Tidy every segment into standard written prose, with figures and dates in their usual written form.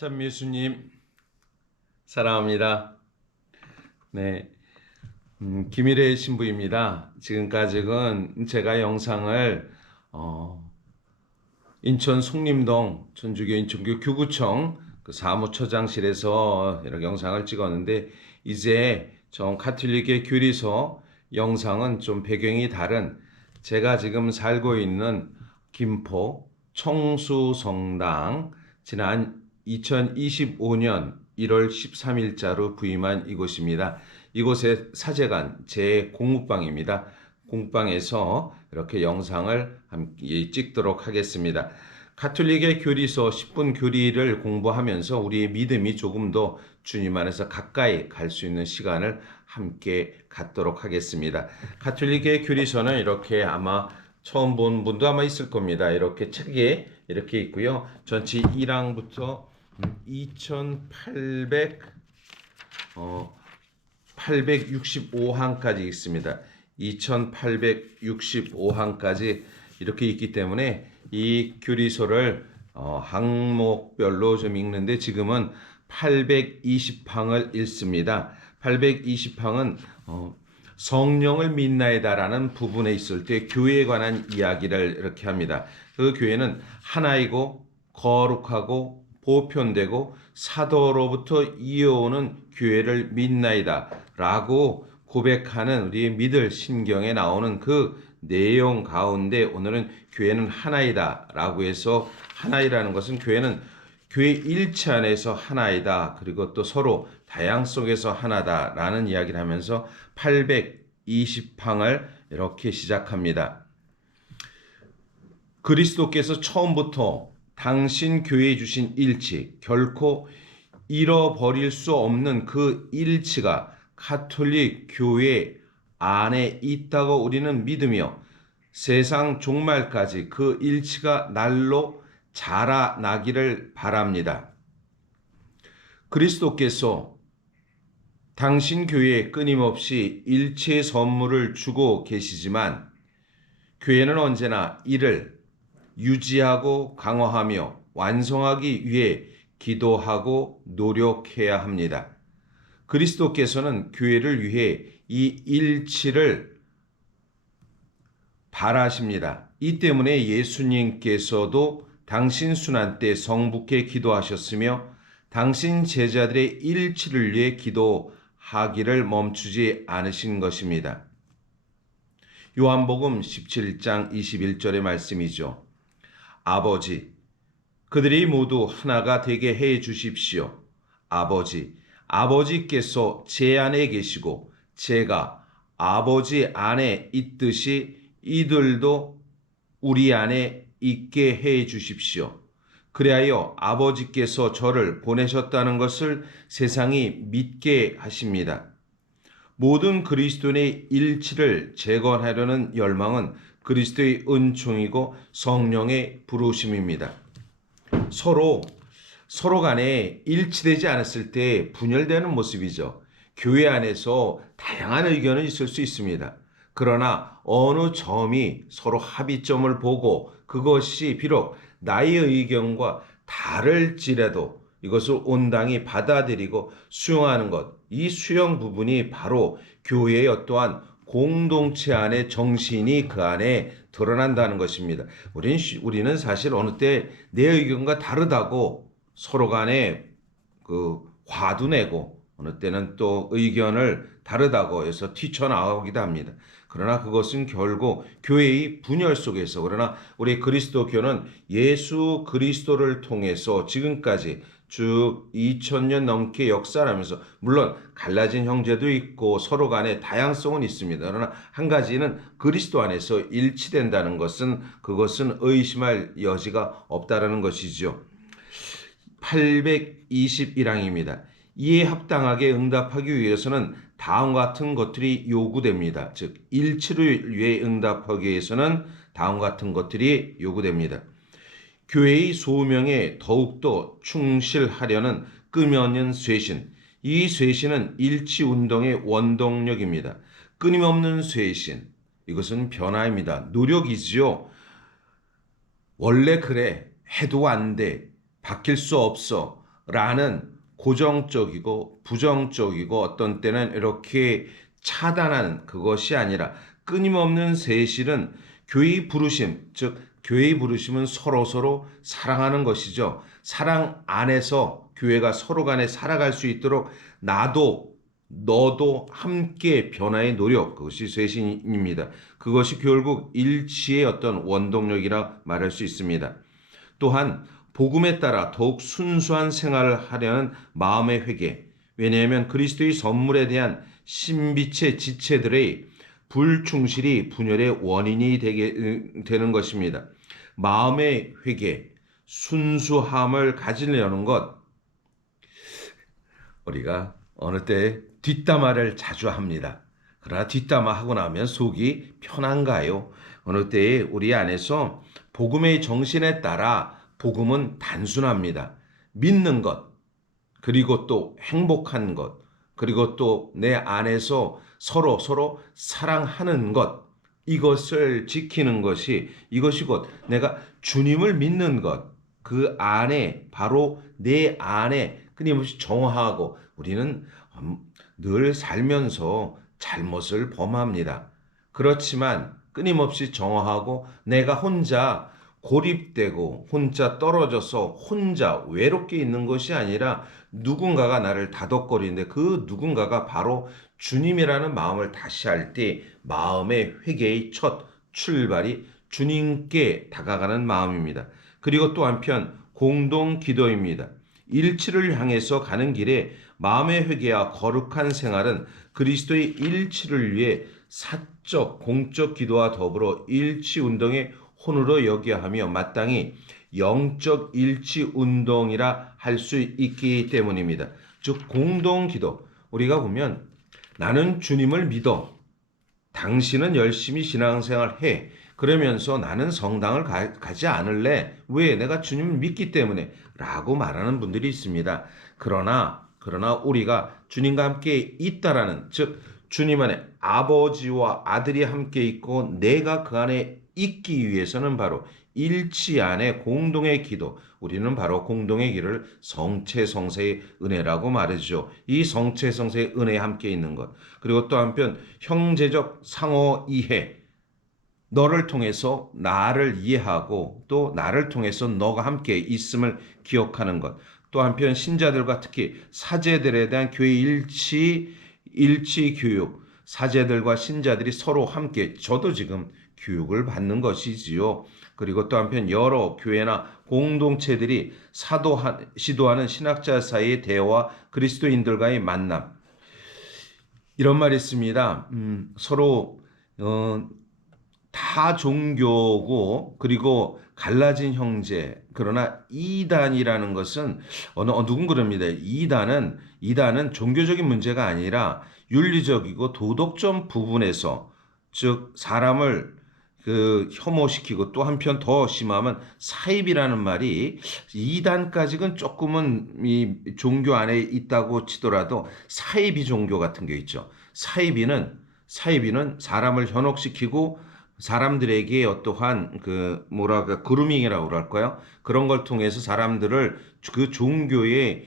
참 예수님 사랑합니다. 네, 김일의 신부입니다. 지금까지는 제가 영상을 인천 송림동 천주교 인천교 교구청 그 사무처장실에서 이렇게 영상을 찍었는데 이제 좀 가톨릭의 교리서 영상은 좀 배경이 다른 제가 지금 살고 있는 김포 청수성당 지난 2025년 1월 13일자로 부임한 이곳입니다. 이곳의 사제관 제 공묵방입니다. 공방에서 이렇게 영상을 함께 찍도록 하겠습니다. 가톨릭의 교리서 10분 교리를 공부하면서 우리의 믿음이 조금 더 주님 안에서 가까이 갈 수 있는 시간을 함께 갖도록 하겠습니다. 가톨릭의 교리서는 이렇게 아마 처음 본 분도 아마 있을 겁니다. 이렇게 책에 이렇게 있고요. 전체 1항부터 865항까지 있습니다. 2865항까지 이렇게 있기 때문에 이 교리서를 항목별로 좀 읽는데 지금은 820항을 읽습니다. 820항은 성령을 믿나이다라는 부분에 있을 때 교회에 관한 이야기를 이렇게 합니다. 그 교회는 하나이고 거룩하고 보편되고 사도로부터 이어오는 교회를 믿나이다 라고 고백하는 우리의 믿을 신경에 나오는 그 내용 가운데 오늘은 교회는 하나이다 라고 해서 하나이라는 것은 교회는 교회 일체 안에서 하나이다. 그리고 또 서로 다양 속에서 하나다 라는 이야기를 하면서 820항을 이렇게 시작합니다. 그리스도께서 처음부터 당신 교회에 주신 일치, 결코 잃어버릴 수 없는 그 일치가 가톨릭 교회 안에 있다고 우리는 믿으며 세상 종말까지 그 일치가 날로 자라나기를 바랍니다. 그리스도께서 당신 교회에 끊임없이 일체의 선물을 주고 계시지만 교회는 언제나 이를 유지하고 강화하며 완성하기 위해 기도하고 노력해야 합니다. 그리스도께서는 교회를 위해 이 일치를 바라십니다. 이 때문에 예수님께서도 당신 순환 때 성부께 기도하셨으며 당신 제자들의 일치를 위해 기도하기를 멈추지 않으신 것입니다. 요한복음 17장 21절의 말씀이죠. 아버지, 그들이 모두 하나가 되게 해 주십시오. 아버지께서 제 안에 계시고 제가 아버지 안에 있듯이 이들도 우리 안에 있게 해 주십시오. 그리하여 아버지께서 저를 보내셨다는 것을 세상이 믿게 하십니다. 모든 그리스도인의 일치를 재건하려는 열망은 그리스도의 은총이고 성령의 부르심입니다. 서로 간에 일치되지 않았을 때 분열되는 모습이죠. 교회 안에서 다양한 의견은 있을 수 있습니다. 그러나 어느 점이 서로 합의점을 보고 그것이 비록 나의 의견과 다를지라도 이것을 온당히 받아들이고 수용하는 것, 이 수용 부분이 바로 교회의 어떠한 공동체 안의 정신이 그 안에 드러난다는 것입니다. 우리는 사실 어느 때 내 의견과 다르다고 서로 간에 화도 내고 어느 때는 또 의견을 다르다고 해서 튀쳐나오기도 합니다. 그러나 그것은 결국 교회의 분열 속에서 그러나 우리 그리스도교는 예수 그리스도를 통해서 지금까지 쭉 2000년 넘게 역사하면서 물론 갈라진 형제도 있고 서로 간에 다양성은 있습니다. 그러나 한 가지는 그리스도 안에서 일치된다는 것은 그것은 의심할 여지가 없다라는 것이죠. 821항입니다. 이에 합당하게 응답하기 위해서는 다음과 같은 것들이 요구됩니다. 즉 일치를 위해 응답하기 위해서는 다음과 같은 것들이 요구됩니다. 교회의 소명에 더욱더 충실하려는 끈없는 쇄신. 이 쇄신은 일치운동의 원동력입니다. 끊임없는 쇄신. 이것은 변화입니다. 노력이지요. 원래 그래. 해도 안 돼. 바뀔 수 없어. 라는 고정적이고 부정적이고 어떤 때는 이렇게 차단하는 그것이 아니라 끊임없는 세실은 교회의 부르심, 즉 교회의 부르심은 서로서로 사랑하는 것이죠. 사랑 안에서 교회가 서로 간에 살아갈 수 있도록 나도 너도 함께 변화의 노력, 그것이 쇄신입니다. 그것이 결국 일치의 어떤 원동력이라 말할 수 있습니다. 또한 복음에 따라 더욱 순수한 생활을 하려는 마음의 회개. 왜냐하면 그리스도의 선물에 대한 신비체 지체들의 불충실이 분열의 원인이 되는 것입니다. 마음의 회개, 순수함을 가지려는 것, 우리가 어느 때 뒷담화를 자주 합니다. 그러나 뒷담화하고 나면 속이 편한가요? 어느 때에 우리 안에서 복음의 정신에 따라 복음은 단순합니다. 믿는 것, 그리고 또 행복한 것, 그리고 또 내 안에서 서로 사랑하는 것, 이것을 지키는 것이 이것이 곧 내가 주님을 믿는 것, 그 안에 바로 내 안에 끊임없이 정화하고 우리는 늘 살면서 잘못을 범합니다. 그렇지만 끊임없이 정화하고 내가 혼자 고립되고 혼자 떨어져서 혼자 외롭게 있는 것이 아니라 누군가가 나를 다독거리는데 그 누군가가 바로 주님이라는 마음을 다시 할 때 마음의 회개의 첫 출발이 주님께 다가가는 마음입니다. 그리고 또 한편 공동 기도입니다. 일치를 향해서 가는 길에 마음의 회개와 거룩한 생활은 그리스도의 일치를 위해 사적 공적 기도와 더불어 일치 운동의 혼으로 여겨야 하며 마땅히 영적 일치 운동이라 할 수 있기 때문입니다. 즉 공동 기도, 우리가 보면 나는 주님을 믿어, 당신은 열심히 신앙생활 해. 그러면서 나는 성당을 가지 않을래. 왜? 내가 주님을 믿기 때문에. 라고 말하는 분들이 있습니다. 그러나 우리가 주님과 함께 있다라는, 즉 주님 안에 아버지와 아들이 함께 있고 내가 그 안에 있기 위해서는 바로 일치 안에 공동의 기도, 우리는 바로 공동의 길을 성체성세의 은혜라고 말하죠. 이 성체성세의 은혜에 함께 있는 것, 그리고 또 한편 형제적 상호 이해, 너를 통해서 나를 이해하고 또 나를 통해서 너가 함께 있음을 기억하는 것, 또 한편 신자들과 특히 사제들에 대한 교회 일치 교육, 사제들과 신자들이 서로 함께, 저도 지금 교육을 받는 것이지요. 그리고 또 한편 여러 교회나 공동체들이 시도하는 신학자 사이의 대화와 그리스도인들과의 만남, 이런 말이 있습니다. 서로 다 종교고 그리고 갈라진 형제, 그러나 이단이라는 것은 누군 그럽니다. 이단은 종교적인 문제가 아니라 윤리적이고 도덕적 부분에서, 즉 사람을 혐오시키고 또 한편 더 심하면 사입이라는 말이, 이단까지는 조금은 이 종교 안에 있다고 치더라도 사이비 종교 같은 게 있죠. 사이비는 사람을 현혹시키고 사람들에게 어떠한 그루밍이라고 그럴까요? 그런 걸 통해서 사람들을 그 종교의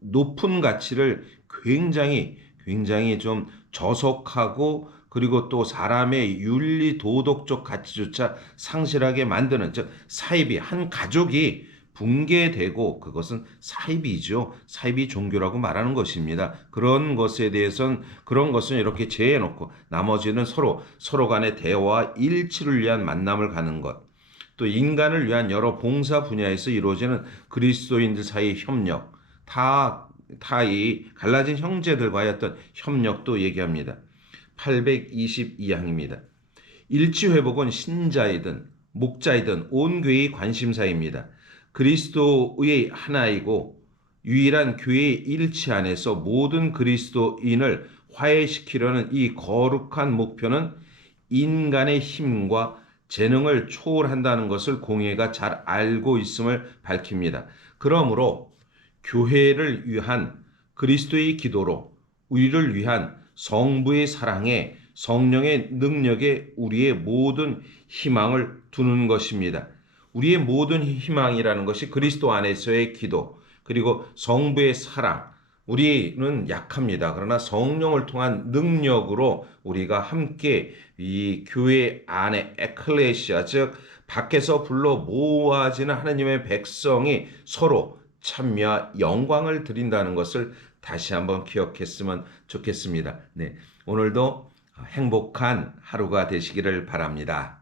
높은 가치를 굉장히 좀 저속하고, 그리고 또 사람의 윤리 도덕적 가치조차 상실하게 만드는, 즉 사이비, 한 가족이 붕괴되고, 그것은 사이비죠. 사이비 종교라고 말하는 것입니다. 그런 것에 대해서는, 그런 것은 이렇게 제해놓고 나머지는 서로 간의 대화와 일치를 위한 만남을 가는 것, 또 인간을 위한 여러 봉사 분야에서 이루어지는 그리스도인들 사이의 협력, 이 갈라진 형제들과의 어떤 협력도 얘기합니다. 822항입니다. 일치회복은 신자이든 목자이든 온 교회의 관심사입니다. 그리스도의 하나이고 유일한 교회의 일치 안에서 모든 그리스도인을 화해시키려는 이 거룩한 목표는 인간의 힘과 재능을 초월한다는 것을 공회가 잘 알고 있음을 밝힙니다. 그러므로 교회를 위한 그리스도의 기도로 우리를 위한 성부의 사랑에 성령의 능력에 우리의 모든 희망을 두는 것입니다. 우리의 모든 희망이라는 것이 그리스도 안에서의 기도, 그리고 성부의 사랑. 우리는 약합니다. 그러나 성령을 통한 능력으로 우리가 함께 이 교회 안에 에클레시아, 즉 밖에서 불러 모아지는 하나님의 백성이 서로 찬미와 영광을 드린다는 것을 다시 한번 기억했으면 좋겠습니다. 네, 오늘도 행복한 하루가 되시기를 바랍니다.